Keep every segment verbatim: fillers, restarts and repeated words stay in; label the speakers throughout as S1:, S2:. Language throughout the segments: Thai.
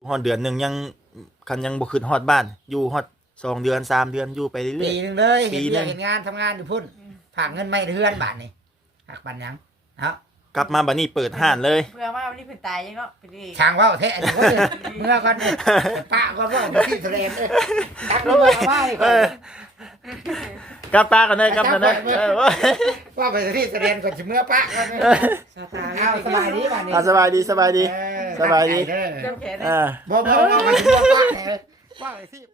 S1: ฮอดเดือนหนึ่งยังคันยังบ่ขึ้นฮอดบ้านอยู่ฮอดสองเดือนสามเดือนอยู่ไปเรื่อย
S2: ปีหนึงเลยเห็น
S1: ปีหนึ่
S2: เรื่อง
S1: ง
S2: เห็นงานทำงานอยู่พุ่นฝากเงินไม่เทือนบาทนี่หักบันยังเนาะ
S1: ๆกลับมาบัดนี้เปิดห้านเลย
S3: เพื่อว่าวันนี้เพิ่นตายยังเนาะเป็นอีก
S2: ช่างว่าวเทะอันนี้ก็เลยเมื่อก่อนเนี่ยปะก็ว่าที่ทะเลเลยตักลงมาว่าเลย
S1: เออกลับปากันเลยกลับกันเลยเออ
S2: ว่าไปที่ทะเลก่อนจะเมื่อปะก่อนเลยเอาสบายดีบ้านนี้
S1: อ่ะสบายดีสบายดี
S2: เออ
S1: สบายดี
S2: เด้อ
S3: เจ้าแขน
S1: อ่า
S2: บ่บ่ว่าไปถึงเมื่อปะเนี่ยว่าไปที่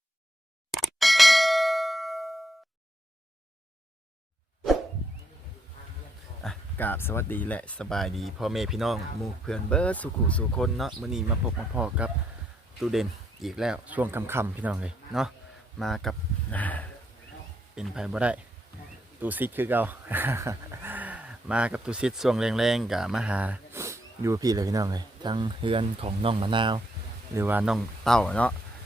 S1: กราบสวัสดีและสบายดีพ่อแม่พี่น้องหมู่เพื่อนเบิร์ดสุขุสุคนเนาะมื้อนี้มาพบมาพอกับตูเด่นอีกแล้วช่วงค่ำๆพี่น้องเลยเนาะมากับอ่าเป็นไผบ่ได้ตูซิดคือเก่า มากับตูซิดช่วงแรงๆกับมาหาอยู่พี่เลยพี่น้องเลยทั้งเฮือนของน้องมะนาว หรือว่าน้องเต้าเนาะ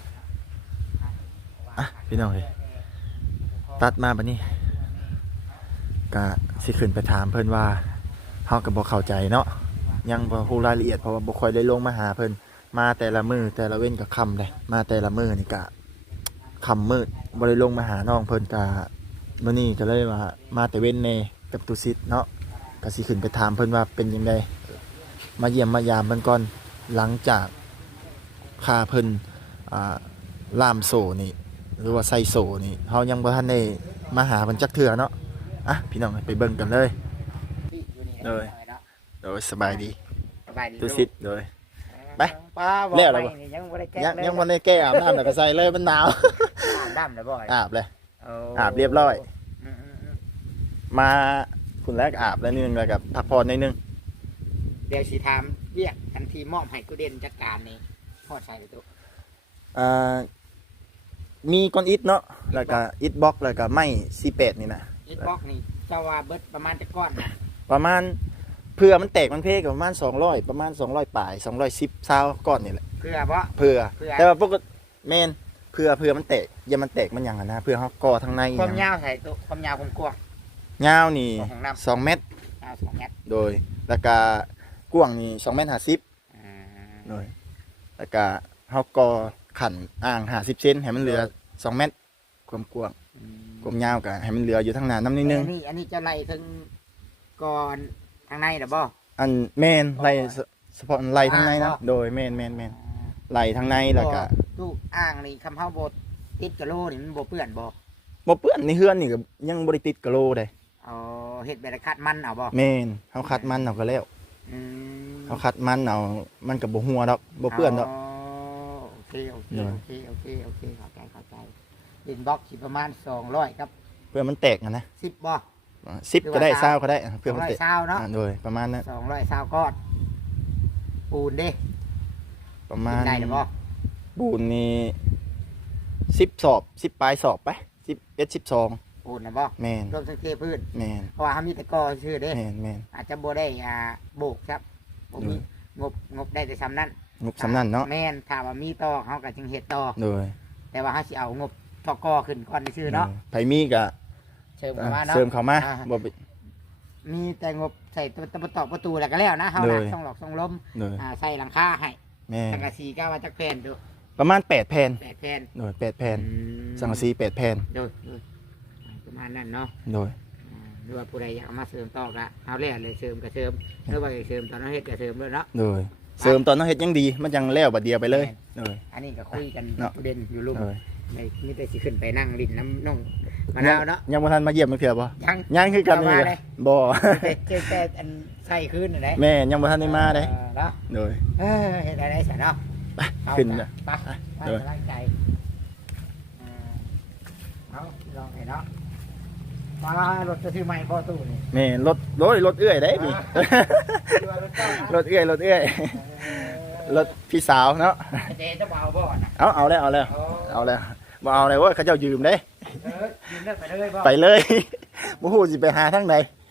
S1: อ่ะพี่น้องเลยตัดมาบัดนี้ก็สิขึ้นไปถามเพิ่นว่าเฮาก็บ่เข้าใจเนาะยังบ่ฮู้รายละเอียดเพราะว่าบ่ค่อยได้ลงมาหาเพิ่นมาแต่ละมื้อแต่ละเว้นก็ค่ำเลยมาแต่ละมื้อนี่ก็ค่ำมืดบ่ได้ลงมาหาน้องเพิ่นก็มื้อนี้ก็เลยว่ามาแต่เว้นแน่กับตุสิตเนาะก็สิขึ้นไปถามเพิ่นว่าเป็นจังไดมาเยี่ยมมายามเพิ่นก่อนหลังจากค่าเพิ่นอ่าล่ามโซ่นี่หรือว่าใส่โซ่นี่เฮายังบ่ทันได้มาหาเพิ่นจักเทื่อเนาะอ่ะพี่น้องไปเบิ่งกันเลย เลย โดยสบายดี
S2: สบายดี
S1: ตุสิตโดย ไป
S2: ป้าบอก
S1: แล้วเหรอ
S2: ไปนี่ยังบ่ได้แก้
S1: ยัง
S2: เลย
S1: ยังวันนี้แก้อาบน้ำแล้วก็ใส่เลยมันหนาว
S2: อาบน้ำแล้วบ่อย
S1: อาบเลย
S2: โอ้
S1: อาบเรียบร้อย
S2: อืมอืมอืม
S1: มาคุณแรกอาบแล้วนิดนึงแล้วกับพักผ่อนนิดนึง
S2: เดี๋ยวสิถามเรียกทันทีมอบให้กูเด่นจัดการนี่พอดใส่เลยตัว
S1: อ่ามีก้อนอิฐเนาะแล้วก็อิฐบล็อกแล้วก็ไม้ซีเป็ดนี่นะ
S2: อิทบ็อกนี่เจ้าว่าเบิดประมาณจะก้อนนะ
S1: ประมาณเพื่อมันแตกมันเพกประมาณสองร้อยประมาณสองร้อยปลายสองร้อยสิบซาวก้อนนี่แหละ
S2: เพื่อเพราะ
S1: เพื่อ
S2: เพื่อ
S1: แต่ว่าปกติแมนเพื่อเพื่อมันแตกอย่ามันแตกมันอย่างนั้นนะเพื่อเขาก่อทางใน
S2: ความยาวใส่ตัวความยาวความกว้าง
S1: ยาวนี่
S2: ของน้ำ
S1: สองเมตร
S2: ยาวสองเมตร
S1: โดยแล้วก็กว้างนี่สองเมตรห้าสิบ
S2: อืม
S1: โดยแล้วก็เขากอขันอ่างห้าสิบเซนให้มันเหลือสองเมตรความกว้างความยาวก็ให้มันเหลืออยู่ทางหน้าน้ำนิดนึง
S2: อันนี้อันนี้จะไล่ถึงก่อนทางในหรือบ่
S1: อันแมนไล่เฉเฉพาะไล่ทางในนะ
S2: อ่า
S1: โดยแมนแมนแมนไล่ทางในแล้วก็
S2: ตู้อ่างนี่คำเฮาบ่ติดกะโหลนี่มันบ่เปื้อนบ่
S1: บ่เปื้อนในเฮือนนี่ก็ยังบ่ได้ติดกะโหลได้
S2: เอาเฮ็ดแบบคัดมันเอาบ่
S1: แมนเขาคัดมันเอาก็แล้ว
S2: อืม
S1: เขาคัดมันเอามันก็บ่หัวดอกบ่เปื้อนดอก
S2: โอเคโอเค
S1: เนอะ
S2: โอเคโอเคโอเคเข้าใจเข้าใจดินบล็อกสิประมาณสองร้อยครับ
S1: เพื่อมันแตกอะนะ
S2: สิบบ่
S1: สิบก็ได้
S2: หรือว่า
S1: เศร้าก็ได้เพื่อมัน
S2: สองร้อย
S1: แตก
S2: เศร้าเนาะ
S1: อ่าโดยประมาณนั้น
S2: สองร้อยเศร้าก้อนปูนเด้
S1: ประมาณ
S2: ได้หรือบ่
S1: ปูนนี่สิบสอบสิบปลายสอบไปสิบเอ็ดสิบสอง
S2: ปูนนะบ่
S1: แมน
S2: รวมทั้งเทพื้น
S1: แมน
S2: เพราะว่าเขามีแต่กอชื่อเด้
S1: แมนแมน
S2: อาจจะบ่ได้อ่าโบกครับบ่มีงบงบได้แต่ซ้ำนั้น
S1: งบสำนันเนาะ
S2: แม่นถ้าว่ามีต่อเขาก็จึงเฮ็ดต่อ
S1: โดย
S2: แต่ว่าเขาสิเอางบต่อกอขึ้นก่อนชื่อเนาะ
S1: ไผมีก็
S2: เชิญเข้ามาเนาะ
S1: เสริมเข้ามา
S2: อ่า
S1: บ่ไป
S2: มีแต่งบใส่ตัวตัวตอกประตูแล้วก็แล้วนะเขา
S1: โด
S2: นะ
S1: ย
S2: ต้องหลอกต้องล้ม
S1: โดย
S2: อ่าใส่หลังคาให้
S1: แม่น
S2: สังกะสีก็ว่าจักแผ่นดู
S1: ประมาณแปดแผ่น
S2: แปดแผ่น
S1: โดยแปดแผ่น
S2: อืม
S1: สังกะสีแปดแผ่น
S2: โดยโดยประมาณนั้นเนาะ
S1: โดย
S2: อ่าหรือว่าผู้ใดอยากเอามาเสริมตอกละเอาแล้วเลยเสริมก็เสริมหรือว่าอยากเสริมตอนนั้นเฮ็ดก็เสริมด้วยเนาะ
S1: โดยเสริมตอนนั้นเฮ็ดยังดี มันยังแล้วบัดเดียวไปเลยโดย
S2: อันนี้ก็คุยกัน
S1: เนาะ
S2: ประเด็นอยู่ลุ่ม
S1: โดย
S2: ในนี่แต่สิขึ้นไปนั่งริมน้ำน้องมะนาวเนาะ
S1: ยังบ่ทันมาเยี่ยมมาเถื่อบ่
S2: ยัง
S1: ยังคือกัน
S2: มา
S1: นี่
S2: เลย
S1: บ่
S2: แต่แต่แต่อันใส่ขึ้นอะไร
S1: แม่ยังบ่ทันได้มาเด้
S2: เนาะ
S1: โดย
S2: เออเห็นอะไรสันเนาะ
S1: ไปขึ้น
S2: เล
S1: เลย ย
S2: ไปไป
S1: เออ
S2: กำลังใจเออเอาลองให้เนาะมารถจะซื้อใหม่พ่อตู้นี่
S1: แม่รถรถรถเอื้อยได้นี่
S2: ดูว่ารถเจ้านะ
S1: รถเอื้อยรถเอื้อย
S2: เออ
S1: รถพี่สาวเนาะ
S2: เจ๊จะมาเอาบ่อนะ
S1: เอาเอาแล้วเอาแล้ว
S2: โอ้
S1: เอาแล้วบ่เอาเลยเว่าเขาเจ้ายืมเด้
S2: เออยืมเลิกไปเลยบ่
S1: ไปเลย บ่ฮู้สิไปหาทางใด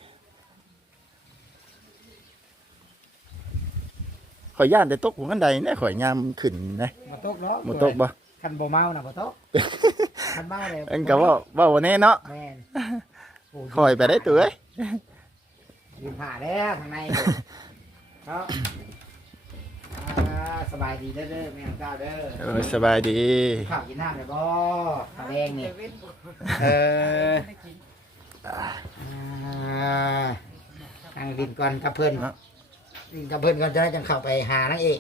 S1: ข่อยย่านแต่ตกหัวกันใดเนี่ยข่อยยามขึ้นนะ
S2: มาตกเนาะ
S1: บ่ตกบ่
S2: คันบ่เมาน่ะบ่ตกคันเมาเลย
S1: อันก็ว่าว่าบ่แน่เนาะ
S2: แม่นโ
S1: ข่อยไปได้ตัวเอ้ย
S2: ยืมผ้าแล้วข้างในเนาะอ่าสบายดีเด้อเด้อแม่น้องก้าวเด้อ
S1: เออสบายดี
S2: ข้าวกินน้ำเลยบ่ข้าวแดงนี่
S3: เว้นบ่
S2: เออ
S3: ได้กิน
S2: อ่าทางดินก่อนกับเพิ่นดินกับเพิ่นก่อนจะได้จังเข้าไปหานางเอก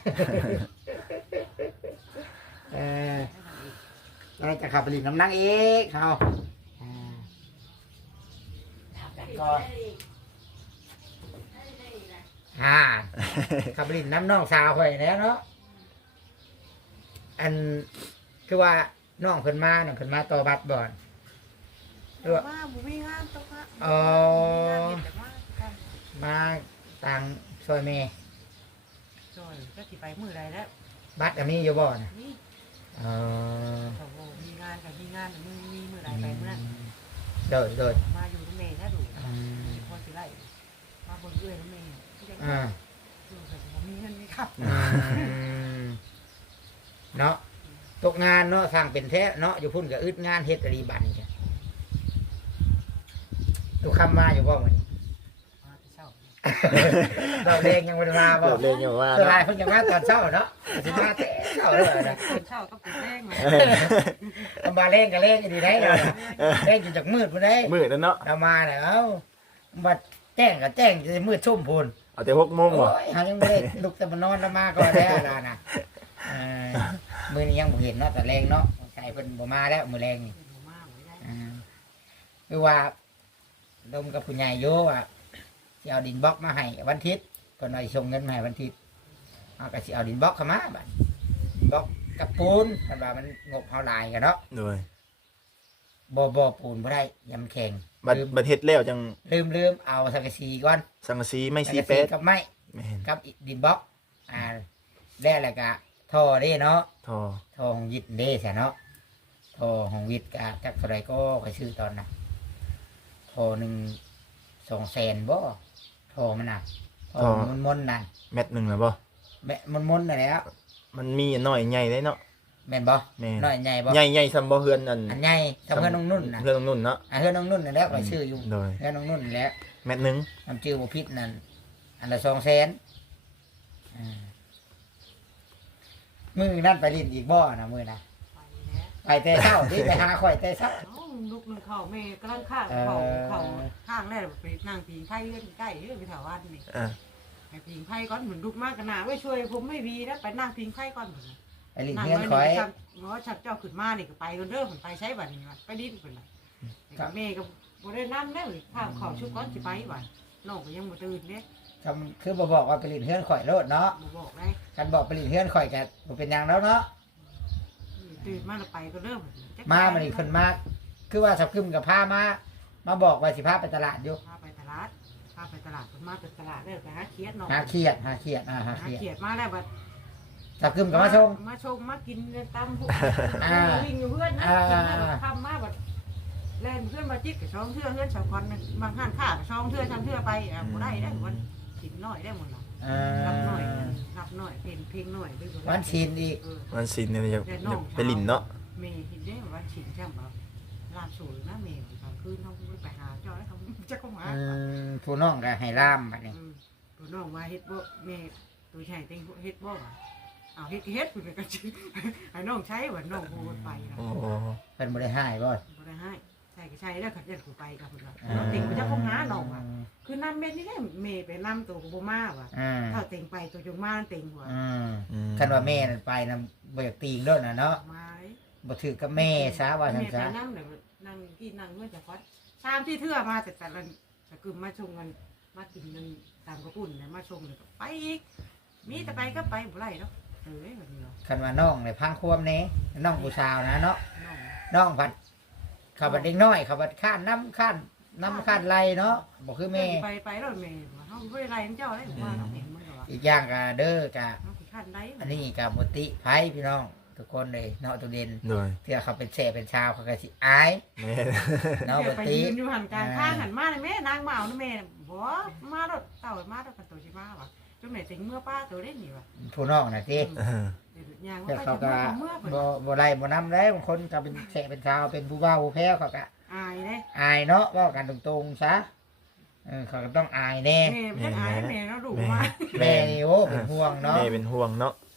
S2: เออแล้วจะขับไปลินน้ำนางเอกเขาอ่าก่อนอ่าขับไปลินน้ำน้องสาวข่อยแล้วเนาะอันคือว่าน้องเพิ่นมาน้องเพิ่นมาต่อบัตรบ่อนหรือว่า
S3: มาบ่มีงานตกฮะ
S2: อ๋อ
S3: งานเฮ็ดแต่มากัน
S2: มาต่างซอยเม
S3: ซอยก็สิไปมื้อใดแล้ว
S2: บัตรก็มีอยู่บ่อน
S3: นี่
S2: อ๋อ
S3: เขาบ่มีงานก็มีงานมื้อมีมื้อใดไปมื้อนั้น
S2: โดยโดย
S3: มาอยู่กับแม่ถ้าดู
S2: อืม
S3: พอสิไล่มาเบิ่งเอื้อยกับแม่ที่ยัง
S2: อ่า
S3: อยู่ก็สิบ่มีเงินมีครับ
S2: อืมเนาะตกงานเนาะสร้างเป็นแท้เนาะอยู่พุ่นกับอึดงานเฮ็ดอรีบันจ้ะตุกคำมาอยู่บ่มัน
S3: มาแต่เช้า
S2: เราเรงยังไม่ได้มาบ่
S1: เลิกเล่นอย่างว่า
S2: ตัวลา
S1: เนาะ
S2: ยเพิ่งจะมาตอนเช้าเนาะสิมาแต่เช้าเลยนะ
S3: ตื่นเช้าก็ปลุกแรงมา
S2: ทำมาเล่งก็เล่งดีได้เนาะเล่งจนจากมืดพุ่นได้
S1: มืดแล้วเนาะ
S2: เรามาเนี่ยเอ้าบัดแจ้งก็แจ้งจะมืดชุ่มพุ่น
S1: เอาแต่หกโมง
S2: โอ้
S1: บ่
S2: ยหายังไม่ได้ลุกแต่มานอนแล้วมาก่อนแล้วล่ะนะเออมื้อนี้ยังบ่เห็นเนาะแต่แรงเนาะใส่เพิ่นบ่มาแล้วมื้อแรงนี่
S3: บ่มาบ่ได้
S2: อ่าคือว่าลมกับผู้ใหญ่โยว่าสิเอาดินบล็อกมาให้วันอาทิตย์เพิ่นว่าสิส่งเงินมาให้วันอาทิตย์เอาก็สิเอาดินบล็อกเข้ามาบัดดินบล็อกกับปูนเพิ่นว่ามันงบเฮาหลายกันเนาะ
S1: โดย
S2: บ่บ่ปูนบ่ได้ยำแข็ง
S1: บัด
S2: ลืม
S1: บัดเฮ็ดแล้วจัง
S2: ลืมลืมเอาสังกะสีก่อน
S1: สังกะสีไม่
S2: สั
S1: สี
S2: งกะ
S1: เป็ด
S2: กับไม้
S1: แม่น
S2: กับดินบล็อกอ่าแล้วแล้วก็ท่อเด้เนาะ
S1: ทอ
S2: ท่อของยิดเด้ซะเนาะท่อของวิทย์ก็จักเท่าใดก็ก็ชื่อตอนน่ะท่อหนึงสองแสนบ่ท่อมันน่ะท่อมันมนๆนั่น
S1: เม็ดหนึงแล้วบ่
S2: แม่มันมนๆนั่นแหละ
S1: มันมีอันน้อยใหญ่ได้เนาะ
S2: แม่นบ่
S1: แม่น
S2: น้อยใหญ่บ่
S1: ใหญ่ใหญ่ซำบ่เฮือนอัน
S2: อันใหญ่สำเพื่อนน้องนุ่นน่ะ
S1: เฮือนน้องนุ่นเนาะ
S2: อ่ะเพื่อนน้องนุ่นนั่นแหละก็ชื่ออยู่
S1: โดย
S2: เพื่อนน้องนุ่นนั่นแหละ
S1: เม็ดหนึง
S2: น้ำจือบ่ผิดนั่นอันละสองแสนอ่ามือนั่นไปลินอีกบ่นะมือนะ
S3: ไปแล้ว
S2: ไปแต่เช้าที่ไปหาข่อยแต่เช้า
S3: เอ้าลูกนึงเข้าแม่กำลังข้างเขาเขาข้างแรกไปนั่งพิงไผ่เอื้อนใกล้เอื้อนไปแถวบ้านนี่
S1: อ่า
S3: ไปพิงไผ่ก่อนเหมือนลูกมากกันนะไว้ช่วยผมไม่มีนะไปนั่งพิงไผ่ก่อนเหมือน
S2: ไปลิน
S3: นั่ง
S2: เพื่อน
S3: ไว้
S2: ข่อย
S3: นี่ชักหมอชักเจ้าขึ้นมานี่ก็ไปกันเด้อผมไปใช้บัตรนี่ไปดิ้นคนละกับแม่ก็บ่ได้นั่งได้เลยข้าวเขาชุบก้อนสิไปบัตรน้องก็ยังบ่ตื่นเนี่ย
S2: คำคือบ่บอกว่าไปลินเพื่อนข่อยโลดเนาะ
S3: บ่บอกเลย
S2: กันบอกไปลินเพื่อนข่อยกันบ่เป็นหยังแล้วเนาะ
S3: ตื่นมาแล้วไปก็เริ่ม
S2: มามันอีกคนมากคือว่าสับคึมกับพามามาบอกว่าสิพาไปตลาดอยู่
S3: พาไปตลาดพาไปตลาดคนมาไปตลาดได้ไปหาเขียดน้อง
S2: หาเครียดหาเครียดอ่าหา
S3: หา
S2: เครียด
S3: เขียดมาแล้วบัด
S2: สับคึมกับมาชง
S3: มาชมมากินตามพวก
S2: อ่า
S3: วิ่งอยู่เพื่อนนะ
S2: อ่า
S3: กินมาแบบทำมาแบบเล่นเพื่อนมาจิกกับช่องเทื่อเพื่อนสองคนน่ะบางห้านข้ากับช่องเทื่อช่องเทื่อไปอ่ะบ่ได้ได้วันกินน้อยได้หมดละ
S2: อ่า
S3: รับน้อยรับน้อยเพลงเพลงน้อยไปบ่ได้
S2: วันชินอีก
S3: เออ
S1: วันศิลป์เนี่ยจะ
S3: แต่น้อง
S1: ไปลินเนาะ
S3: เมย์เห็นได้วันฉินใช่ไหมลาบสูงนะเมย์กลางคืนน้องไปหาเจ้าแล้วเขาจะเข้ามา
S2: อืมผู้น้องก็ให้ล่ามบัดนี้
S3: อืมตัวน้องมาเฮ็ดบ่เมย์ตัวชายเต็งเฮ็ดบ่ว่ะเอาเฮ็ดเฮ็ดเพิ่นก็ชื่อให้น้องใช้ว่าน้องบ่ไปนะ
S1: โอ้
S2: เป็นบ่ได้ให้บ่
S3: บ่ได้ให้ใช่ก็ใช่แล้วขัดยันกูไปกับเพิ่นว่า
S2: อ่า
S3: น้องเต็งก็จะเข้าหาน้องว่ะคือนำเม็ดนี่แหละเมย์ไปนำตัวก็บ่มาว่ะ
S2: อ่า
S3: ถ้าเต็งไปตัวจงมาเต็งว่ะ
S2: อืม
S1: อืม
S2: คันว่าแม่นั่นไปนะบ่อยากตีงเด้อน่ะเนาะ
S3: มา
S2: บ่ถือกับแม่ซะว่า
S3: เม
S2: ซั่น
S3: ย์ไป
S2: ซะ
S3: นำเนี่ยนั่งที่นั่งเมื่อจะฟัดชามที่เทื่อมาแต่แต่ละแต่คือมาชงกันมากินกันตามกระปุ่นเนี่ยมาชงเลยก็ไปอีกมีแต่ไปก็ไปบ่ไรเนาะเออแบบนี้เนาะ
S2: คันว่าน้องเนี่ยพังควมแหน่น้องผู้สาวนะเนาะ
S3: น้อง
S2: น้องพัดเขาบัดเด็กน้อยเขาบัดข้านน้ำข้านน้ำข้านไรเนาะบ่คือแม่
S3: ไปไปแล้วแม่ว่าเฮาบ่ได้ไรเจ้าได้ว่าเนาะเห็นมันก็ว่า
S2: อีกอย่างก็เด้อกะ
S3: เฮาขี้คร้านได้
S2: อันนี้กับมุติไผพี่น้องทุกคนเลยเนาะตัวเด่น
S1: โดย
S2: เพื่อเขาเป็นแช่เป็นชาวเขาก็สิอาย
S1: แม่
S2: เนาะ
S3: เดี๋
S2: มุ
S3: ยวไป
S2: ติ
S3: ยืนอยู่หันกลางข้างหันมาเลยแม่นางมาเอานะแม่บ่มารถเต่ามาแล้วกันตัวสิมาว่ะจนแม่ถึงเมื่อป้าตัวเล่นนี่ว่ะ
S2: ผู้น้องน่ะติ
S1: เออ
S3: เดี๋ยวยาง
S2: เพื่อ
S3: ว่า
S2: เขา
S3: ไป
S2: ก็
S3: เมื่อเพิ่น
S2: บ่บ่ไล่บ่นำแล้วบางคนก็เป็นแช่เป็นชาวเป็นผู้บ่าวผู้แพ้วเขาก็
S3: อายเด้
S2: อายเนาะเว่ากันตรงๆซะเออเขาก็ต้องอายแน่
S3: แม่เพิ่นอายแม่เนาะดุมา
S2: แม่นี่โอ้เป็นห่วงเนาะ
S1: แม่เป็นห่วงเนาะ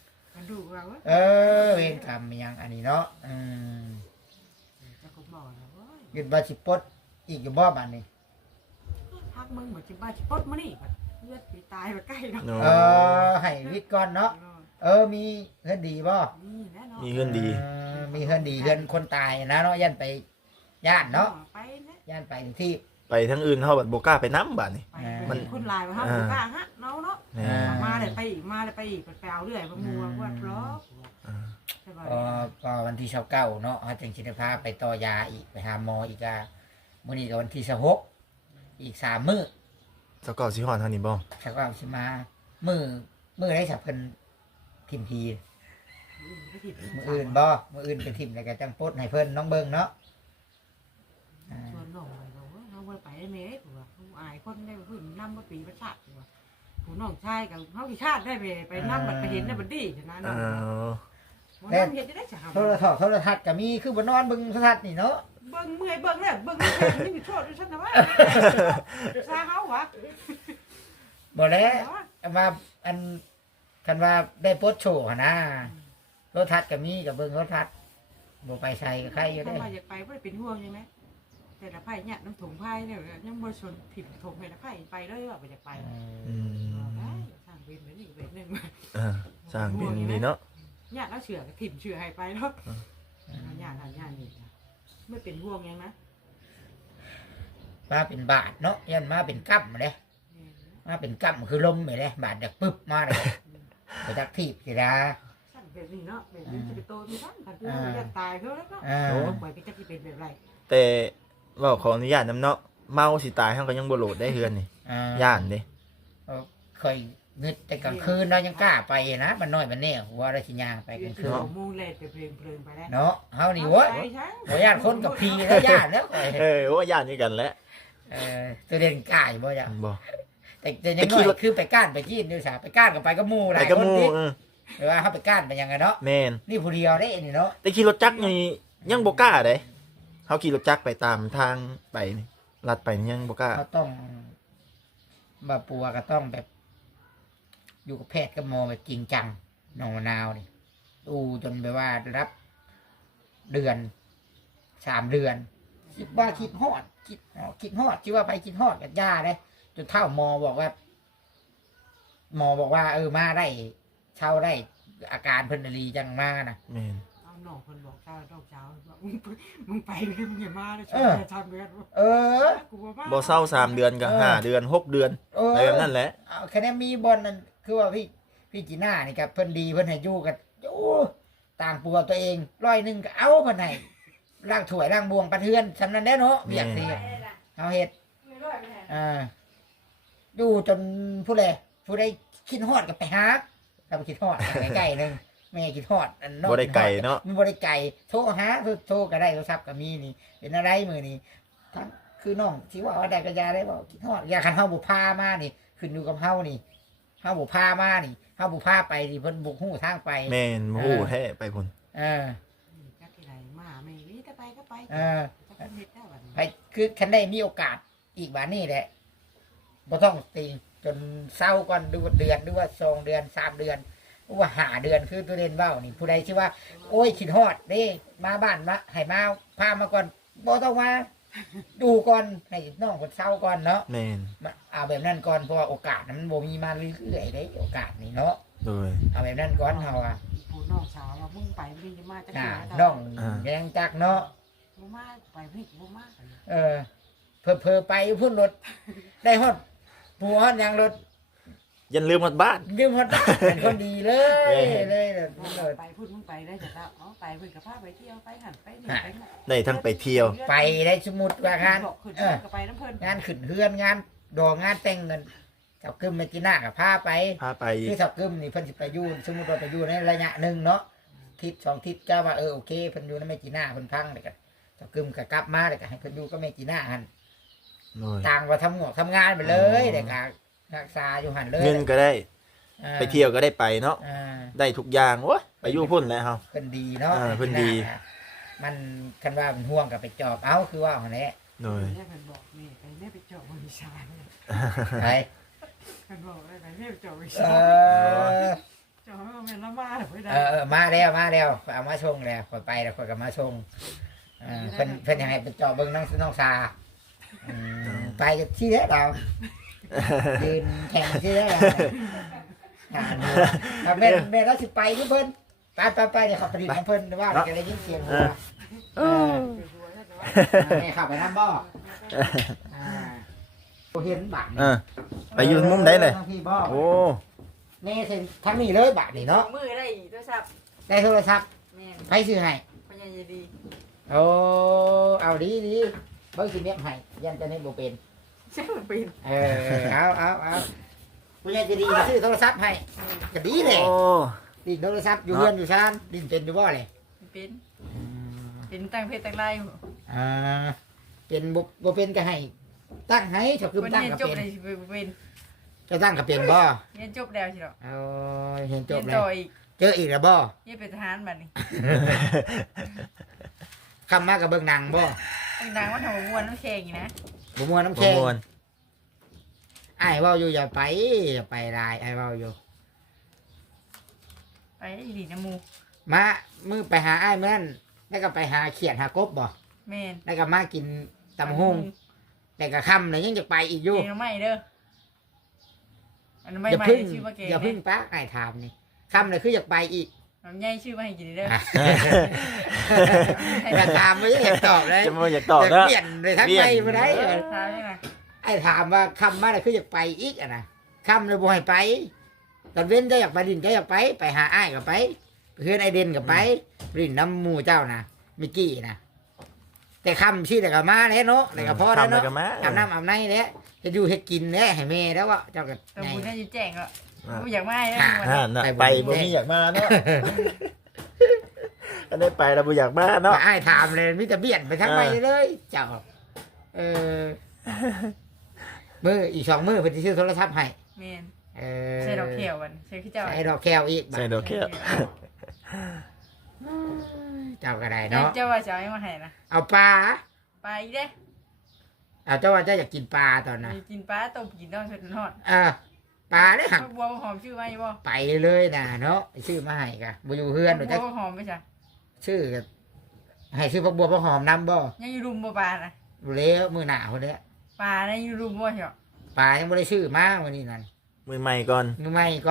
S3: ดูว่าเว้ย
S2: เออเวรกรรมอิหยังอันนี้เนาะอืม
S3: จะก็บอกนะเว้ย
S2: ยึดบ่สิปลดอีกอยู่บ่บัดนี้
S3: พักมึงเหมือนจิบ้าจิปดมานี่เลือดปีตายมาใกล้เนาะ
S1: โอ้
S2: เออให้วิทย์ก่อนเนาะเออมีเฮือนดีบ่
S3: นี่แน่นอน
S1: มีเฮือนดี
S2: เออมีเฮือนดีเฮือนคนตายนะเนาะยันไปย่านเนาะ
S3: ไปนะ
S2: ย่านไปที่
S1: ไปทั้งอื่นเฮาบัดบ่กล้าไปนำบัดนี่
S3: ไป
S1: มัน
S3: คนลายมาฮะคนกลางฮะเนาะเนาะ
S1: แม่
S2: อ่า
S3: มาเลยไปอีกมาเลยไปอีกไปเอาเรื่อยมามัวว่าเพราะ
S1: อ่า
S3: ใช่ป่ะ
S2: ก็ก็วันที่เก้าเนาะเฮาจึงสิได้พาไปต่อยาอีกไปหาหมออีกอ่ะมื้อนี้ก็วันที่หกอีกสามมื้อ
S1: เจ้าเก่าสิฮอดเท่านี้บ่
S2: ชักว่าสิมามื้อมื้อได้สักเพิ่นทิมทีมื้ออื่นบ่มื้ออื่นเป็นทิมแล้วก็จังปลดให้เพิ่นน้องเบิ่งเนาะอ่า
S3: ชวนน้องไปบอกว่าเราไปได้ไหมผัวอายคนได้พื้นน้ำมาปีประชาติผัวผู้น้องชายกับเขากี่ชาติได้ไปไปน้ำบัดไปเห็นได้บัดดีฉะนั้น
S1: เอ
S3: เนาะ
S1: อ
S3: มันเห็นจะได้ฉา
S2: โทรทัศน์โทรทัศน์ก็มีคือบ่นอนเบิ่งโทรทัศน์นี่เนาะ
S3: เบิ่งเมื่อยเบิ่งเนี่ยเบิ่งนี่นี่มีโทษด้วยฉันนะว่าซาเขาวะ
S2: บ่แล้วว่าอันคันว่าได้โพสต์โชว์หั่นนะโทรทัศน์ก็มีก็เบิ่งโทรทัศน์บ่ไปใส่ก็ใครอยู่
S3: ถ้า
S2: เด้
S3: มาอยากไปไม่ได้เป็นห่วงใช่ไหมแต่ละไผ่เนี่ยน้ำถุงไผ่เนี่ยยังบ่ชนถิ่มถุงให้ละไผ่ไปเลยว่าบ่อยากไป
S1: อืม
S3: ได้สร้างเวรไว้นี่เวรหนึ่ง
S1: เออสร้างเป็นดีเนาะ
S3: เนี่ยแล้วเชื่อก็ถิ่มเชื่อให้ไปเนาะเนี่ยทำเนี่ยนี่ไม่เป็นห่วงยังนะ
S2: มาเป็นบาทเนาะยันมาเป็นกั๊บมาเด้มาเป็นกั๊บคือลมไปเด้บาทดักปึ๊บมาเลยไปจักทีบสิดา
S3: สั่นแบบนี้เนาะแบบนี้จะไปโตไม่ทันกันตัวมันจะตายเขาแล้วเนาะ
S2: อ่า
S3: ปล่อยไปจะเป็นแบบไร
S1: แต่เว่าขออนุญาตนำเนาะเมาสิตายเฮาก็ยังบ่โหลดได้เฮือนนี่
S2: อ่า
S1: ย่านเด้
S2: เคยนึกแต่กลางคืนเรายังกล้าไปนะมันน้อยมันแน่หัวเราสิย่างไปกลางคืน
S3: โมงเลยจะเพลิงเพลิงไปแล้ว
S2: เนาะเฮานี่โว้ยบ่ญาติคนกับพีแล้วญาติแล้วข่อย
S1: เออว่าย่านนี่กันแหล้ว
S2: เออตัวเด่นกล้าอยู่บ่จ้ะ
S1: บ่
S2: แต่แต่ยังน้อยคือไปก้านไปจีนด้วยซะไปก้านกับไปกับหมู่ห
S1: ไป
S2: ลาย
S1: กับ
S2: ค
S1: ห
S2: น
S1: มู่
S2: ดิ
S1: เออ
S2: หรือว่าเฮาไปก้านไปยังไงเนาะ
S1: แม่น
S2: นี่ผู้เดียวได้นี่เนาะ
S1: แต่ขี่รถจักรนี่ยังบ่กล้าเด้เฮาขี่รถจักรไปตามทางไปนี่ลัดไปนี่ยังบ่กล้า
S2: เขาต้องบาปัวก็ต้องแบบ อยู่กับแพทย์กับหมอแบบจริงจังน้องมะนาวนี่ดูจนแบบว่ารับเดือนสามเดือน คิดว่าคิดฮอด คิดอ๋อคิดฮอดคิดว่าไปคิดฮอดกับย่าได้จนเท่าหมอบอกว่า หมอบอกว่า เออมาได้เช่าได้ อาการเพิ่นน่ะดีจังมานะ
S1: แม่น
S3: เอาหน่อคนบอกเจ้าดอกเจ้าบอกมึงมึงไปเลยมึงอย่ามาเลยช
S2: เอ
S3: อบ
S2: อ
S3: ทำเดือน
S2: เออ
S3: กูบ่มา
S1: บ่เศร้าสามเดือนก็
S2: เออ
S1: ห้าเดือนหกเดือน
S2: เออ
S1: อะไรแบบนั้นแหละ
S2: เอาแค่นี้มีบอลนั่นคือว่าพี่พี่จีน่านี่ครับเพิ่นดีเพิ่นให้อยู่กันโอ้ต่างปัวตัวเองร้อยหนึ่งก็เอาเพิ่นให้ร่างถ้วยร่างบวงประเทือนสำนั้นได้เนาะเบียกสิเอาเฮ็ดอ่าอยู่จนผู้ใดผู้ใดคิดฮอดก็ไปหาถ้าไปคิดฮอดใกล้ๆหนึงแม่คิดฮอดอันน้อง
S1: บ่ได้ไกลเนาะ
S2: มันบ่ได้ไกลโทรหาโทรโทรก็ได้โทรศัพท์ก็มีนี่เป็นอะไรมื้อนี้ทั้งคือน้องสิว่าว่าได้ก็อยาได้บ่คิดฮอดอยากคันเฮาบ่พามานี่ขึ้นอยู่กับเฮานี่เฮาบ่พามานี่เฮาบ่พาไปนี่เพิ่นบ่ฮู้ทางไป
S1: แม่นบ่ฮู้แท้ไปพุ่น
S2: เออ
S3: จักที่ไหนมาไม่มีแต่ไปก็ไป
S2: เออ
S3: จะเป็นเฮ็ดได้บัดนี้
S2: ไปคือคันได้มีโอกาสอีกบาดนี้แหละบ่ต้องติงจนเศร้าก่อนดูว่าเดือนหรือว่าสองเดือนสามเดือนหรือว่าห้าเดือนคือตัวเด่นเว้านี่ผู้ใดชื่อว่า โอ้ยคิดฮอดเด้มาบ้านมาให้มาพามาก่อนบ่ต้องมา ดูก่อนให้น้องคนเศร้าก่อนเนาะ
S1: แม่น
S2: มาเอาแบบนั้นก่อนเพราะว่าโอกาสนั้นมันบ่มีมาเรื่อยๆได้โอกาสนี่เนาะ
S1: โดย
S2: เอาแบบนั้นก่อนเฮาอ่ะ
S3: ผู้น้องสาวว่ามึงไปมึงจะมาจัก
S2: น่ะ
S3: ที่
S2: น้อง
S1: อ่า
S2: ยังจักเนาะ
S3: บ่มาไปพี่บ่มา
S2: เออเผลอๆไปพุ่นรถได้ฮอดผัวฮอดหยังรถ
S1: ยันลืมหมดบ้าน
S2: ยืมฮอดเป็นคนดีเลยเลยเลย
S3: ไปพูดมึงไปได้จ้ะเอาไปเพิ่นก็พาไปเที่ยวไปหันไปนี่ไปนั่น
S1: ได้ทั้งไปเที่ยว
S2: ไปได้สมมุติว่างาน
S3: บอกขึ้น
S2: เออ
S3: ก็ไปน้ำเพิ่น
S2: งานขึ้นเฮือนงานดอกงานแต่งเงินกับกึมเมจิน่ากับพาไป
S1: พาไป
S2: คือสับกึมนี่เพิ่นสิไปอยู่สมมุติว่าไปอยู่ในระยะหนึ่งเนาะทิศสองทิศก็ว่าเออโอเคเพิ่นอยู่ในเมจิน่าเพิ่นพังเลยกันสับกึมก็กลับมาเลยก็ให้เพิ่นอยู่ก็เมจิน่าหัน
S1: โดย
S2: ต่างว่าทำงอกทำงานไปเลยเด็กก็รักษาอยู่หันเลย
S1: เงินก็ได้
S2: อ่า
S1: ไปเที่ยวก็ได้ไปเนาะ
S2: อ่า
S1: ได้ทุกอย่างโอ้ยไปอยู่พุ่นแล้วเฮา
S2: เพิ่นดีเนาะ
S1: อ่าเพิ่นดี
S2: มันคันว่ามันห่วงกับไปจอบเอาคือว่าหั่นแหละ
S1: โดย
S3: แม่เพิ่นบอกนี่ไปแม่ไปเจาะวิชาเนี่ย
S2: ไป
S3: เพิ่นบอกว่าไปแม่ไปเจาะวิ
S2: เอ
S3: ชา
S2: อ
S3: เจจอแม่นละมาเด้อไม่ได้
S2: เออเออมาแล้วมาแล้วข้อยเอามาชงแล้วข่อยไปแล้วข่อยก็มาชงเออเพิ่นเพิ่นยังให้ไปเจาะเบิ่งน้องน้องซาอืมไปกันที่เด้อเรายืนแข่งที่เด้อเราอ่านี่ถ้าแม่นแม่นเราสิไปอยู่เพิ่นไปไปไปเดี๋ยวเขับไปดิของเพิ่นว่าจะได้ยินเสียงหัวเออแม่ขับไปน้ำบ่อ่าบ่เห็นบาด
S1: เอ
S2: นี่
S1: อไปอยู่มุมใดเลย
S2: ทางพี่บ่
S1: โอ้
S2: นี่เส้นทางนี้เลยบาดนี่เนาะ
S3: มือได้โทรศัพท์
S2: ได้โทรศัพท์
S3: แม่น
S2: ไปซื้อให้
S3: พญายดี
S2: โอ้เอาดีดีเบิ่งสิเมียให้ยันจะได้บ่เป็น
S3: ใช่มันเป็น
S2: เออเอาเอาเอาผู้ใหญ่จะดีซื้อโทรศัพท์ให้จะดีเลย
S1: โอ้
S2: ดินโทรศัพท์อยู่เรือนอยู่ชานดินเป็นอยู่บ่เลย
S3: เป็นเป็นตั้งเพศตั้งไล่
S2: อ่าเป็นบ่บ่เป็นก็ให้ตั้งให้เถ้าคือ
S3: วัน
S2: ตั้ง
S3: นี้
S2: ก็
S3: จบ
S2: เป็น
S3: เลยเป็น
S2: จะตั้งก็เป็นบ่
S3: เรียนจบแล้วใช่หรอ
S2: เอาเห็นจ
S3: เรีย
S2: บ
S3: น
S2: แล้
S3: ต่
S2: ว
S3: ออีก
S2: เจออีกแล้วบ่
S3: เรียนเป็นทหารบัดนี้
S2: คำมากับเบิ่งหนังบ่
S3: ดังๆว่าทำมวนน้ำแข็งอีกนะ
S2: บ่ม่วนน้ำ
S1: บ่
S2: แข็ง
S1: ม่วน
S2: อ้ายเว้าอยู่อย่าไปอย่าไปลายอ้ายเว้าอยู่
S3: ไปดีน้ำมู
S2: มามือไปหาอ้ายเมื่อนั้นแล้วก็ไปหาเขียดหากบบ่
S3: แม่น
S2: แล้วก็มากินตำหุ่งแต่ก็ค่ำเลยยังจะไปอีกอยู่
S3: เก่งไม่เด้ออันนั้นไม่
S2: อย่า
S3: ไม่
S2: พึ่ง
S3: ชื่อว่าเก่ง
S2: อย่าพึ่งป้าไอ้ถามนี่ค่ำเลยคืออยากไปอีก
S3: น้ำใหญ่ชื่อว่าให้กินเด้อ
S2: แต่ถามไม่ได้อยากตอบเลย
S1: จะมาอยากตอบ
S2: แต่
S1: นะ
S2: เปลี่ยนเลยทั้งไปมาได้
S3: เออทำยังไง
S2: ไอ้ถามว่าค่ำมาเลยคืออยากไปอีกอะนะค่ำเลยบ่ให้ไปตอนเว้นจะอยากไปดินก็อยากไปไปหาอ้ายก็ไปเพื่อนไอเดนก็ไปรินน้ำหมูเจ้านะมิกกี้นะแต่ค่ำชื่อแต่ก็มาแล้วเนาะแต่ก็พอแล้ว
S1: ทำแล้ว
S2: เนาะ
S1: ก็มา
S2: อาบน้ำอาบในแล้วจะอยู่ให้กินแล้วให้แม่แล้วว่าเจ้าก็
S3: แต่
S2: ไง
S3: บุญน่าจะแจ้งอ่ะกูอยากไม่นะ
S1: อ่าน่ะไปบ่มีอยากมาเนาะก็ได้ไปแล้วบ่อยากมาเนาะ
S2: ไอ้ายถามเลยมิจะเบียดไปทั้งไปเลย เจ้าเออมืออีกสองมือเพิ่นสิซื้อโทรศัพท์ให้
S3: เมน
S2: เออ
S3: ใส่ดอกเขียวกันใส่ขี้เจ้า
S2: ใส่ดอกแก้วอีกบัด
S1: ใส่ดอกแก้ว
S2: เจ้าก็ได้
S3: เนาะ
S2: เนาะ
S3: เจ้าว่าจะเอาให้มาให้นะ
S2: เอาปลา
S3: ไปอีกเด้
S2: เอาเจ้าว่าเจ้าอยากกินปลาตอนนั้น
S3: กินปลาต้มกินต้องเป็นทอด
S2: เออปลาได้หัก
S3: บัวหอมชื่อไว้บ่
S2: ไปเลยนะเนาะชื่อมาให้กะบ่อยู่เฮือนหรือ
S3: บั
S2: จะ
S3: วหอมไม่ใช่
S2: ชื่อก็ให้ชื่อพวกบัวพวกหอมนำบ่
S3: ยังอยู่รุมบ่ปลานะ
S2: บ่แล้วมือหน้าคนเนี้ย
S3: ปลานะอยู่รุมบ่ใช่หรอ
S2: ปลายังบ่ได้ชื่อมาวันนี้นั่น
S1: มือใหม่ก่อน
S2: มือใหม่ก่อน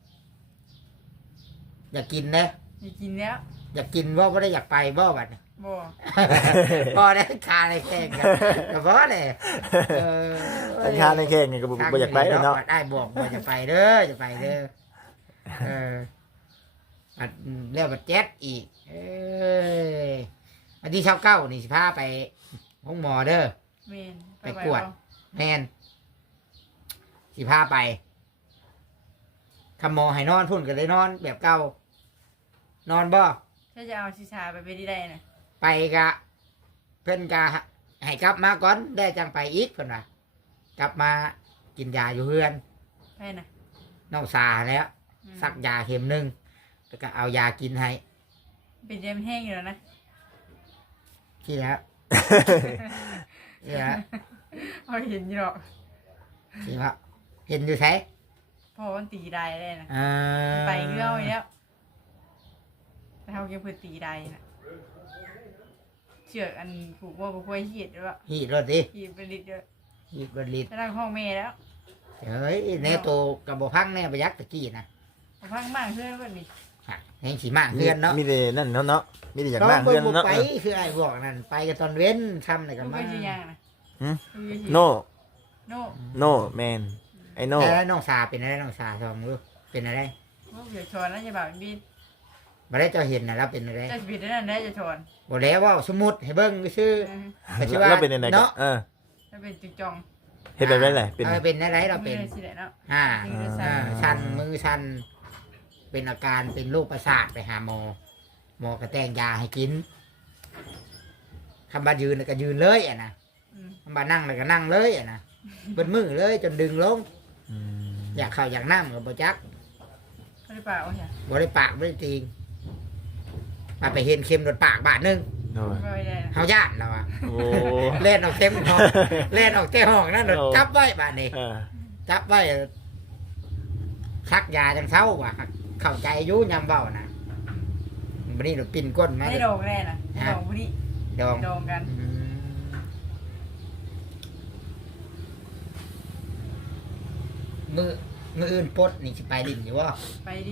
S2: อยากกินนะ
S3: อย่ากินแล้ว
S2: อยากกินว่าไม่ได้อยากไปบ่บัดนี้
S3: บ่
S2: พอได้คาอะไรแข่งกันก็พอเลยเออ
S1: สัญญาในแข่งนี่ก็บ่บ่อยากไปแล้วเนาะ
S2: ได้บอกว่าจะไปเด้อจะไปเด้อเออบัดเรียกบัดแจ๊ดอีก เออวันที่เช้าเก้านี่สิพาไปห้องหมอเด้อ
S3: เมน
S2: ไปกวด แมนสิพาไปคำหมอให้นอนพุ่นก็เลยนอนแบบเก่านอนบ่
S3: ถ้าจะเอาชิชาไปไปได้นะ
S2: ไปกะเพิ่นกะให้กลับมาก่อนได้จังไปอีกเพิ่นว่ากลับมากินยาอยู่เฮือน
S3: ไปนะ
S2: น้องสาแล้วสักยาเข็มหนึ่งแล้วก็เอายากินให้
S3: เป็นเจมแห้งอยู่แล้วนะ
S2: ที่แล้วที่แล้ว
S3: พอเห็นอยู่หรอก
S2: ที่แล้วเห็นอยู่ใช่
S3: พอมันตีได้ได้นะ
S2: อ่า
S3: ไปเรื่อยแล้วแต่เขาเก็บเพื่อตีได้นะเชือกอันผูกว่าผูกไว้หีดด้วย
S2: หีดรถดิ
S3: หีดเป็นลิดด้วย
S2: หีดรถลิด
S3: ไปนั่งห้องเมย์แล้ว
S2: เฮ้ยแน่โตกับบพังแน่ประยักตะกี้นะ
S3: พังมากเพื่อนเพื่อนดิ
S2: ฮะแห่งสีมากเพื่อนเนาะ
S1: มีแต่นั่นเนาะเนาะมีแต่อยาก
S2: น้อ
S1: มาง ก
S2: เบิ่
S1: เพื่อง น
S2: บ่
S1: เนาะ
S2: ไปคือไอ้บอกนั่นไปกันตอนเว้นทำอะไรกัน
S3: ลูก
S2: มา
S3: ไปชื่อยางนะ
S1: โน
S3: โน่
S1: โนแมนไอโน
S2: แล้วน้องสาเป็นอะไรน้องสาทองลูกเป็นอะไร
S3: ลูกเดี๋ยวชอนนะจะแบบบิน
S2: มาได้เจ้าเห็นนะแล้วเป็นอะไร
S3: จะบินได้นั่นได้จะชอน
S2: บอกแล้วว่าสมมุดให้เบิ้งก็ชื่อ ปัจจุบัน
S1: แล้วเป็นยังไงกัน
S2: เนาะ
S1: เออ
S3: จะเป็นจุกจอง
S1: เฮ็ดแบบนั้นแหละเป็น
S2: ออเป็นอะไรเราเป็น
S3: สิแหละเนาะ
S2: อ่า
S3: มือ
S2: อ่า
S3: สั่น
S2: ชันมือชัน เป็นอาการเป็นโรคประสาทไปหาหมอหมอกระแตงยาให้กินคำบายืนน่ะก็ยืนเลยอ่ะนะคำบานั่งเลยก็นั่งเลยอ่ะนะเป็นมือเลยจนดึงลง
S1: อืม
S2: อยากเข้าอยากน้ำกับบจัก
S3: เขาได้เปล่าใช่
S2: บ่ได้ปากบ่ได้ตีงมาไปเห็นเข็มโดนปากบาทหนึง
S1: โดย
S3: ไม่ได้นะ
S2: เฮาญาติเราอะ
S1: โอ้
S2: เล่นออกเต็มห้องเล่นออกเต็มห้องนั่นโดน
S1: โอ้
S2: จับไว้บาทนี้
S1: เออ
S2: จับไว้ชักยาจังเช้าว่ะเข้าใจอยู่ยามเว้านะบ่ได้ดอกปิ่นก้นมา
S3: ไม่
S2: เด้
S3: โด
S2: อง
S3: แน่น่ะโดงผู้นี้
S2: ดอง
S3: โดงกัน
S2: อืมมือมืออื่นปลดนี่สิไปลิ้นอยู่บ่
S3: ไปดิ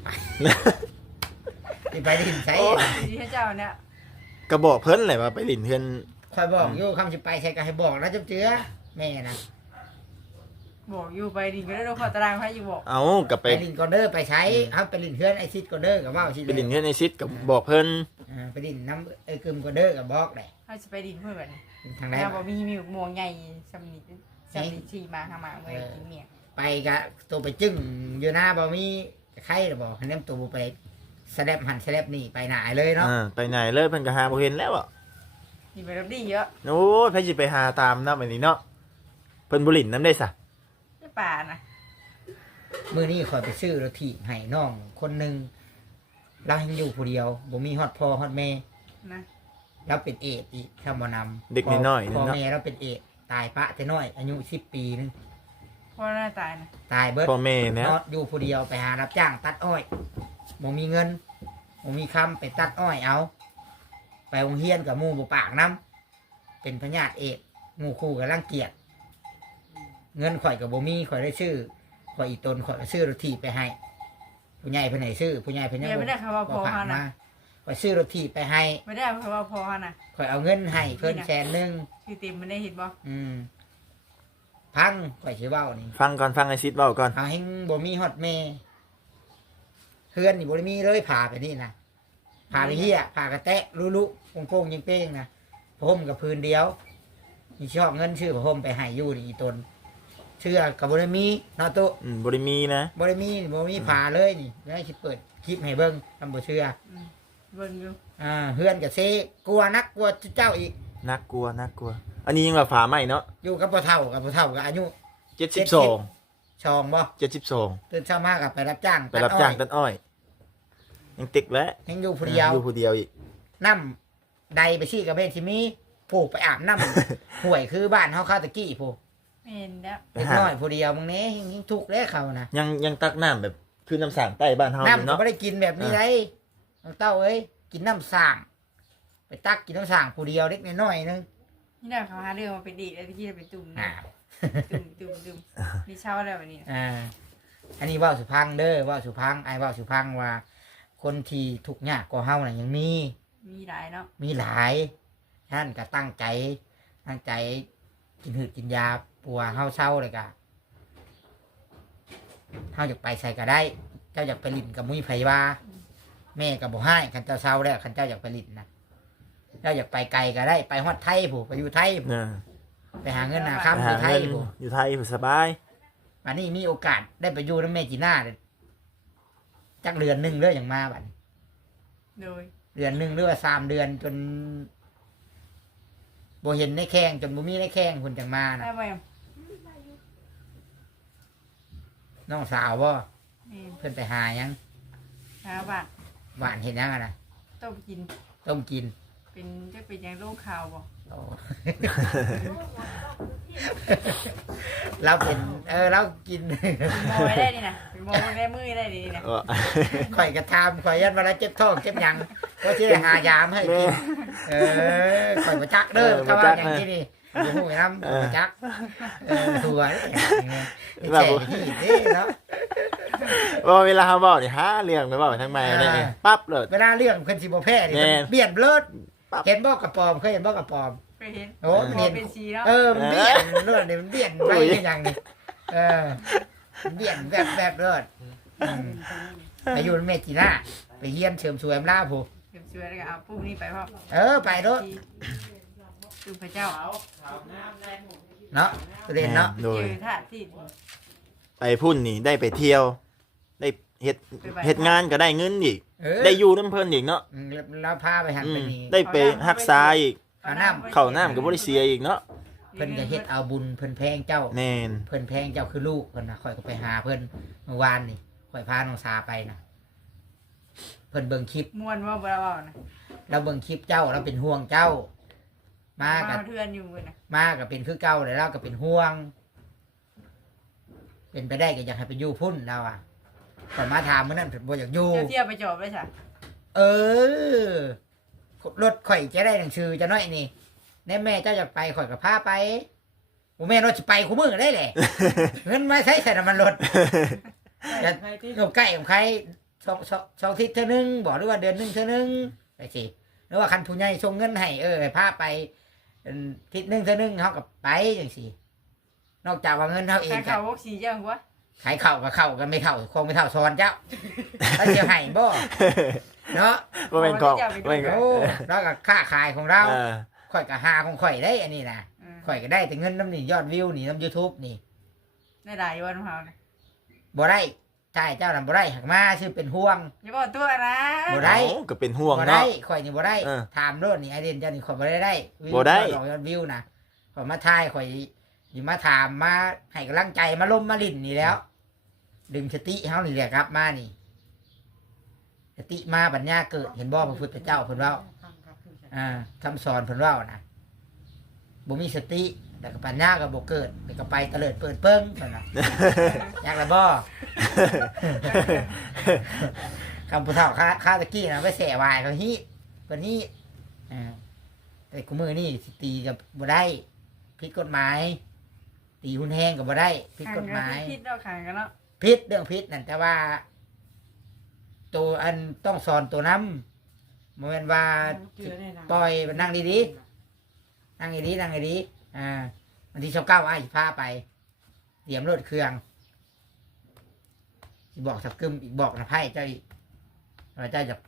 S2: สิไปลิ้นไส
S3: ดีให้เจ้าเนี่ย
S1: ก็บอกเพิ่นแหละว่าไปหลินเพื่อน
S2: คอยบอกอยู่คำสิไปใช่ก็ให้บอกนะจับเจือแม่นะ
S3: บอกอยู่ไปดิก็ได้ดูขอตารางให้อยู่บอก
S1: เอากับ
S2: ไป
S1: ไป
S2: ลิ้นก่อนเด้อไปใช้เอาไปลิ้นเพื่อนไอซิดก่อนเด้อกับว่าสิ
S1: ไปหลินเพื่อนในซิดกับบอกเพิ่น
S2: อ่าไปลิ้นน้ำไอ้กึมก่อนเด้อกับบอกแหละ
S3: ให้จะไปดินเพื่อน
S2: ทางไหน
S3: แล้วบอกมีมีม่วงใหญ่สำนิดสำนิดชีมาหามาเมื่อกินเมีย
S2: ไปกะตัวไปจึ้งอยู่หน้าบ่มีใครหรอบอกให้น้ำตัวไปสแลบหันสแลบนี่ไปหนาเลยเนาะ
S1: อ่าไปไหนเลยเพิ่นก็หาบ่เห็นแล้วอ่ะ
S3: นี่ไปรับดีเยอะ
S1: โอ้ยไผสิไปหาตามนำอันนี้เนาะเพิ่นบ่หลินนำได้ซะ
S3: ไม่ป่านะ
S2: มื้อนี้คอยไปซื้อรถถีบให้น้องคนหนึงเรายังอยู่ผู้เดียวบ่มีฮอดพ่อฮอดแม่
S3: นะ
S2: เราเป็นเอดส์อีกถ้าบ่นำ
S1: เด็กน้อยๆ
S2: พ่อ
S1: เนาะ
S2: แม่เราเป็นเอดส์ตายปะแต่น้อยอายุสิบปีนึง
S3: พ่อหน้าตายนะ
S2: ตายเบิด
S1: พ่อแม่เนี่ย
S2: นอดอยู่ผู้เดียวไปหารับจ้างตัดอ้อยบ่มีเงินบ่มีคำไปตัดอ้อยเอา ไปโรงเรียนกับหมู่บ่ปากน้ำเป็นพญาติเอดส์หมู่คู่กับรังเกียจเงินข่อยกับบ่มีข่อยได้ชื่อข่อยอีตนข่อยก็ซื้อรถถีบไปให้ผู้ใหญ่เพิ่นให้ซื้อผู้ใหญ่เพิ่นยัง
S3: เนี่ยไม่ได้คำว่าพอ
S2: ผ่า
S3: เขา
S2: น
S3: นะ
S2: มาข่อยซื้อรถถีบไปให้
S3: ไม่ได้คำว่าพอเขานะ
S2: ข่อยเอาเงินให้เพิ่นแสนหนึง
S3: คือเต็มไม่ได้เห็นบ่
S2: อืมพังข่อยสิเว้านี่
S1: ฟังก่อนฟังไอ้ซิดเว้าก่อน
S2: เอาให้บ่มีฮอดแม่เพื่อนนี่บ่ได้มีเลยผ่าไปนี่นะผ่าไปเหี้ยผ่ากระแตะลุๆโป่งๆยิงเป้งๆนะผมกับพื้นเดียวมีชอบเงินชื่อผมไปให้อยู่นี่อีตนเชื่อกับบ่ได้มีเนาะตุ
S1: อืมบ่ได้มีนะ
S2: บ่ได้มีบ่มีผ่าเลยนี่แล้วสิเปิดคลิปให้เบิ่งทำบ่เชื่อ
S3: เบิ่งอยู่
S2: อ่าเฮือนกับเซกลัวนักกลัวเจ้าอีก
S1: น่ากลัวน่ากลัว อันนี้ยังว่าฝาใหม่เนาะ
S2: อยู่กับพ่อเฒ่ากับพ่อเฒ่ากับอายุ
S1: เจ็ดสิบสอง
S2: ชองบ่
S1: เจ็ดสิบสอง
S2: ตื่นเช้ามากับไปรับจ้าง
S1: ไปรับจ้าง
S2: ตั
S1: ตั
S2: ด
S1: ดอ้อย ยังติกแล้ว
S2: อ้อยยังอยู่ผู้เดียว
S1: อยู่ผู้เดียวอีก
S2: น้ำใดไปซี่กับเบนชิมีผูกไปอาบน้ำ ห่วยคือบ้านเฮาเข้าตะกี้ผูก
S3: ไม่เห็นแล้ว
S1: ไป
S2: เด็ก
S1: หา
S2: น้อยผู้เดียวมึงเนี้ยังทุกข์แล้วเขานะ
S1: ยังยังตักน้ำแบบคือน้ำสางใต้บ้านเฮาอยู่
S2: น้ำก็
S1: เนาะ
S2: ไม่ได้กินแบบนี้เลยน้องเต้าเอ้ยกินน้ำส่าง ไปตักกินน้ำส่างผู้เดียวเล็กน้อยๆนึง
S3: นี่น่ะเขาหาเรื่องมาเป็นดีแล้วที่จะเป็นตุ่ม
S2: อ่า
S3: ตุ่มตุ่มตุ่มนี่เช่าแล้ววันนี้
S2: อ่าอันนี้เว่าสุพังเด้อเว่าสุพังไอ้เว่าสุพังว่า คนที่ทุกข์ยากกว่าเฮาน่ะยังมี
S3: มีหลายเนาะ
S2: มีหลายท่านก็ตั้งใจตั้งใจกินหืดกินยาปัวเฮาเศร้าเลยกะเฮาอยากไปใส่ก็ได้ เจ้าอยากไปลิ้นกับมุ้ยไผว่าแม่กับบ่ให้คันเจ้าเศร้าแล้วคันเจ้าอยากไปลิ้นนะเจ้าอยากไปไกลก็ได้ไปฮอดไทยผู้ไปอยู่ไทยผู้
S1: น่ะ
S2: ไปหาเงินหา
S1: ไป
S2: ค้ำอ
S1: หา
S2: ยู่ไทย
S1: เงิน
S2: ผู้
S1: อยู่ไทยผู้สบาย
S2: วันนี้มีโอกาสได้ไปอยู่น้ำแม่จีน่าเลยจักเดือนหนึ่งเรื่ออย่างมาบัด
S3: โดย
S2: เดือนหนึ่งหรือว่าสามเดือนจนบ่เห็นในแข้งจนบ่มีในแข้งคุณจังมานะ
S3: ได้ไหม
S2: น้องสาวบ่
S3: นี่
S2: เพิ่นไปหายัง
S3: หาบ้าน
S2: หวานเห็นยังอะนะ
S3: ต้มกิน
S2: ต้มกิน
S3: เป็นจะเป็นยังโรคข่าวบ่
S2: โอ้ เราเป็น เออเรากิน
S3: โมยได้นี่นะเป็นโมยได้มือได้นี่นะ
S1: เออ
S2: ข่อยกระทำข่อยยันมาแล้วเจ็บท้องเจ็บหยังก็ที่หายามให้กิน เออข่อยมาจักเด้อถ้าว่าอย่างที่นี่อยู่หูน้ำข่อยจักเออถั่วนี่แฉที่นี่เนาะ
S1: ว่าเวลาเขาบอกนี่ฮะเรื่องไปบอกทั้งแม่ได้ไงปั๊บเลย
S2: เวลาเรื่องเพิ่นสิบ่แพ้นี่
S1: แม่
S2: มันเบี้ยนเบลิดเห็นบ่กระปอมเคยเห็นบ่กระปอม
S3: เคยเห็น
S2: โอ้มันเห็น
S3: เป็นชีแล้ว
S2: เออมันเบี้ยนเลือดนี่มันเบี้ยนไปอย่างนี้เออมันเบี้ยนแบบแบบเลือดอืมไปอยู่ในเมจิน่าไปเยี่ยมเฉิมสวยมล่าผู้
S3: เก็บเชื้อแล้วก็เอาพรุ่งนี้ไปพ่อ
S2: เออไปรถ
S3: คือพระเจ้า
S2: เนาะตัวเด่นเนาะ
S1: โด
S3: เจ
S1: ย
S3: อท่าที่
S1: ไปพุ่นนี่ได้ไปเที่ยว ได้เฮ็ดเฮ็ดงานก็ได้เงินอีก
S2: เออ
S1: ได้อยู่น้ำเพิ่นอีกเนาะ
S2: อืมแล้วพาไปหัน
S1: อื
S2: ไป
S1: ม
S2: นี่
S1: ได้ไปรักษาอีก
S2: เอาน้ำ
S1: เข้าน้ำก็บ่ได้เสียอีกเนาะ
S2: เพิ่นก็เฮ็ดเอาบุญเพิ่นแพงเจ้า
S1: แม่น
S2: เพิ่นแพงเจ้าคือลูกเพิ่นน่ะข่อยก็ไปหาเพิ่นเมื่อวานนี่ข่อยพาน้องสาไปนะเพิ่นเบิ่งคลิป
S3: มวนว่าบ่ว่านะ
S2: เราเบิ่งคลิปเจ้าเราเป็นห่วงเจ้า มา
S3: มา
S2: กับ
S3: เทือนอยู่มือนะ
S2: มากับเป็นคือเก่าแล้วเราก็เป็นห่วง เป็นไปได้ก็อยากให้ไปอยู่พุ่นเราอ่ะก่อนมาถามมื้อนั้นบ่อยากอยู่
S3: เที่ยวเที่ยวไปจอบเลยจ้ะ
S2: เออรถข่อยจะได้หนังสือจะน้อยนี่แน่แม่เจ้าอยากไปข่อยก็พาไปบ่แม่นว่าสิไปคู่มือได้แหละ เงินมาใช้ใส่น้ำมันรถ
S3: ไปไปที่
S2: อยู่ใกล้ของใครสองสองสองอาทิศเท่านึงบอกหรือว่าเดือนหนึงเท่านึงไปสิหรือว่าคันผู้ใหญ่ส่งเงินให้เออให้พาไปอาทิศหนึงเท่านึงเฮาก็ไปจังซี่นอกจากว่าเงินเฮาเอง
S3: ทาง
S2: ก็
S3: เขาวกสีเจ้าหัว
S2: ขายเข่ากับเข่ากันไม่เข่าคงไม่เท่าซอนเจ้าแล้วเดี๋ยวให้บ่เนาะ
S1: บ่แม่นของบ่แม่นของ
S2: โอ้แล้วก็ค่าขายของเรา
S1: เออ
S2: ข่อยก็หาของข่อยได้อันนี้นะ
S3: อืม
S2: ข่อยก็ได้แต่เงินน้ำนี่ยอดวิวนี่น้ำ YouTube นี่
S3: ได้หลายวันของเขาเนี่ย
S2: บ่ได้ใช่เจ้านั่นบ่ได้หักมาชื่อเป็นห่วง
S3: อย่าบอกตัวนะ
S2: บ่ได้
S1: เอ้าก็เป็นห่วง
S2: บ่ได้
S1: เนาะ
S2: ข่อยนี่บ่ได้
S1: เออ
S2: ถามโดดนี่ไอเดนเจ้านี่ข่อยบ่ได้ได้วิว
S1: บ่ได้
S2: ยอดยอดวิวนะข่อยมาทายข่อยสิมาถามมาให้กำลังใจมาล้มมาลิ่นนี่แล้ว ดึงสติเฮานี่แหละครับมานี่สติมาปัญญาเกิดเห็นบ่พระพุทธเจ้าเพิ่นเว้า อ่าคำสอนเพิ่นเว่านะบ่มีสติแต่ก็ปัญญาก็บ่เกิดแต่ก็ไปเตลิดเปิดเปิ้งเพิ่นน่ะ อยากละบ่ คำผู้เฒ่าข้าข้าตะกี้นะไปแส่วายเขาฮีเพิ่นฮีอ่าแต่กูมือนี่สิตีกับบ่ได้ผิดกฎหมาย ตีหุ่นแห้งก็บ่ได้ผิดกฎหมาย
S3: พิษเราขังกันแล้ว
S2: ผิดเรื่องผิดนั่นแต่ว่า ตัวอันต้องสอนตัวน้ำบ่แม่นว่า ปล่อยนั่งดีๆ นั่งดีๆนั่งดีๆอ่าวันที่ชอบเก้าไอ้ายสิพาไปเตรียมรถเครื่องสิบอกสักกึมอีกบอกนะไพ่เจ้าอีกว่าเจ้าจะไป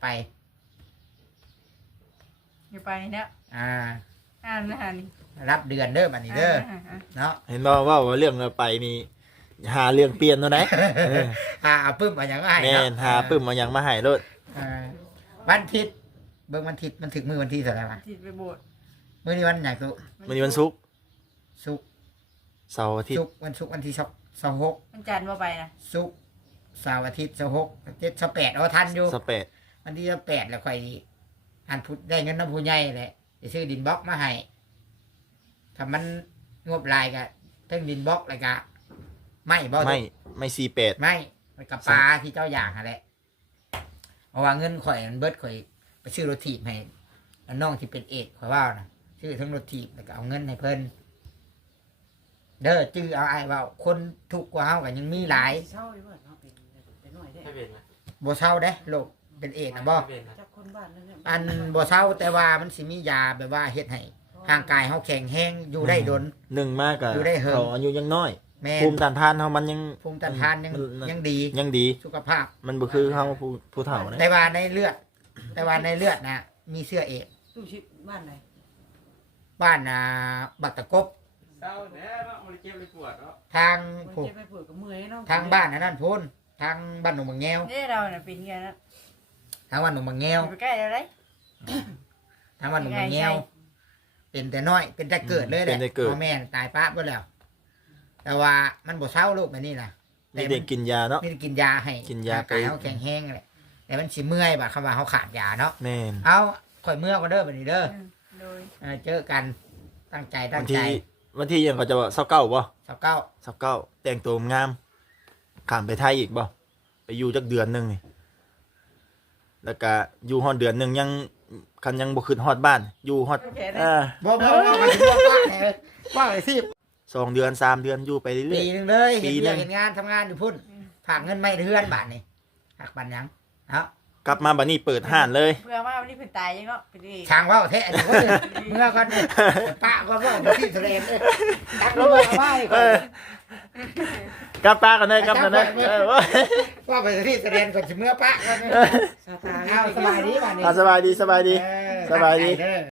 S3: อยู่ไปเนี่ย
S2: อ่า
S3: อ่านนะฮะนี่
S2: รับเดือนเด้อบัดนี้เด้อเนาะ
S1: เห็นบ่ว่าว่าเรื่องเราไปนี่หาเรื่องเปลี่ยนตัวไหนเออ
S2: อ่าเอาปึ้มมาอย่างไร
S1: แม่นหาปึ้มมาหยังมาให้โลด
S2: อ่าวันอาทิตย์เบิ่งวันอาทิตย์มันถึงมือวันที่เท่าไหร่วะ
S3: ติดไปโบสถ์
S2: มื้อนี้วันไหนกู
S1: มื้อนี้วันศุกร์
S2: ศุกร์
S1: เสาร์อาทิต
S2: ศุ
S1: ย์
S2: กร์วันศุกร์วันที่สองหก
S3: มันจันทร์ว่าไปนะ
S2: ศุกร์เสาร์อาทิตย์สองหกเจ็ดสองแปดเอาทันอยู่
S1: สเปด
S2: วันที่แปดแล้วค่อยอันพุดได้เงินน้ำผู้ใหญ่แหละจะซื้อดินบล็อกมาให้ถ้ามันงบลายกะทั้งดินบล็อกเลยกะไม่บ่
S1: ไม่ไม่สี่แปด
S2: ไม่มันกับปลาที่เจ้าอย่างนั่นแหละเอาว่าเงินข่อยมันเบิดข่อยไปซื้อรถถีบให้แล้วน้องที่เป็นเอกข่อยว่านะซื้อทั้งรถถีบแล้วก็เอาเงินให้เพิ่นเด้อจื้อเอาไอ้ว่าคนทุกข์กว่าเฮากันยังมีหลาย
S3: เช่าอยู่ว่าเราเป็นเป็นหน่อยได้
S4: ไม่เป็นนะ
S2: บ่เศร้าเด้โลกเป็นเอกนะบ่
S4: ไม่เป็นนะ
S3: จากคนบ้านนั่นเนี่ย
S2: อันบ่เศร้าแต่ว่ามันสิมียาแบบว่าเฮ็ดให้ร่างกายเฮาแข็งแรงอยู่ได้ดน
S1: หนึ่งมากอะ
S2: อยู่ได้เหิง
S1: เขาอายุยังน้อย
S2: แม่น
S1: ภูมิต้านทานเขามันยัง
S2: ภูมิต้านทานยัง
S1: มั
S2: ยังดี
S1: ยังดี
S2: สุขภาพ
S1: มันบ่คือเขาผู้ผู้เฒ่านะ
S2: แต่ว่าในเลือด แต่ว่าในเลือดนะมีเสื้อเอก
S3: ตู้ชิดบ้านไหน
S2: บ้านน่ะบักตะกบ
S4: เศร้าแน่เนาะมันเจ็บเลยปวดเนาะ
S2: ทาง
S3: คน
S2: ผูก
S3: เจ็บไปปวดกับเมื่อยเนาะ
S2: ทางบ้านนั่นนั่นพูนทางบ้านหนุ่มบางแงว
S3: นี่เราเนี่ยเป็นกันนะ
S2: ทางบ้านหนุ่มบางแงว
S3: ไปใกล้เราได้
S2: ทางบ้านหนุ่มบางแงวเป็นแต่น้อย เป็นแต่เกิดเลยแหละพ่อแม่ตายป้าไปแล้ว แต่ว่ามันบ่เศร้าลูกแบบนี้นะ
S1: มีเด็กกินยาเนาะ
S2: มีแต่กินยาให้
S1: กินยา
S2: ร่งกายเขาแข็งแห้งแหละแต่มันสิเมื่อยบ่คำว่าเขาขาดยาเนาะ
S1: แม่น
S2: เอาข่อยเมื่อก็เด้อบัดนี้เด้อ
S3: โดย
S2: เออเจอกันตั้งใจตั้
S1: วั
S2: ง
S1: น
S2: ใจ
S1: ที่วันที่ยังเขาจะว่าเศร้าเก้าบ่
S2: สาวเก้า
S1: เศร้าเก้าแต่งตัวงามข้ามไปไทยอีกบ่ไปอยู่จักเดือนหนึงนี่แล้วก็อยู่ฮอดเดือนหนึงยังคันยังบ่ขึ้นฮอดบ้าน อยู่ฮอด
S3: โอเคได้
S1: เออ
S2: บ่บ่บ่กันสิบ่ว่าแหน่ว่าเลยสิ
S1: สองเดือนสามเดือนอยู่ไปเรื่
S2: ปี
S1: อย
S2: หนึงเลยเห็น
S1: ปีหนึ่
S2: เรื่อง
S1: ง
S2: เห็นงานทำงานอยู่พุ่นฝากเงินไม่เทือนบาทนี่ฝากบันยังเนาะ
S1: ๆกลับมาบัดนี้เปิดห้านเลย
S3: เพื่อว่าวันนี้เพิ่นตายยังเนาะเป็นดี
S2: ช่างว่าแท้อันนี้ก็เลยเมื่อก่อนเนี่ยป้าก็ว่าบ่ที่ทะเลนเลยดักลงมาว่าอีก
S1: เออกลับป้ากันเลยกลับกันเลยเออว่า
S2: ว่าไปที่ทะเลนก่อนสิเมื่อป้าก็
S3: สาตา
S2: เอาสบายดีบาทนี้
S1: อ่ะสบายดีสบายดี
S2: เออ
S1: สบายดี
S2: ตั้งใจเด้อ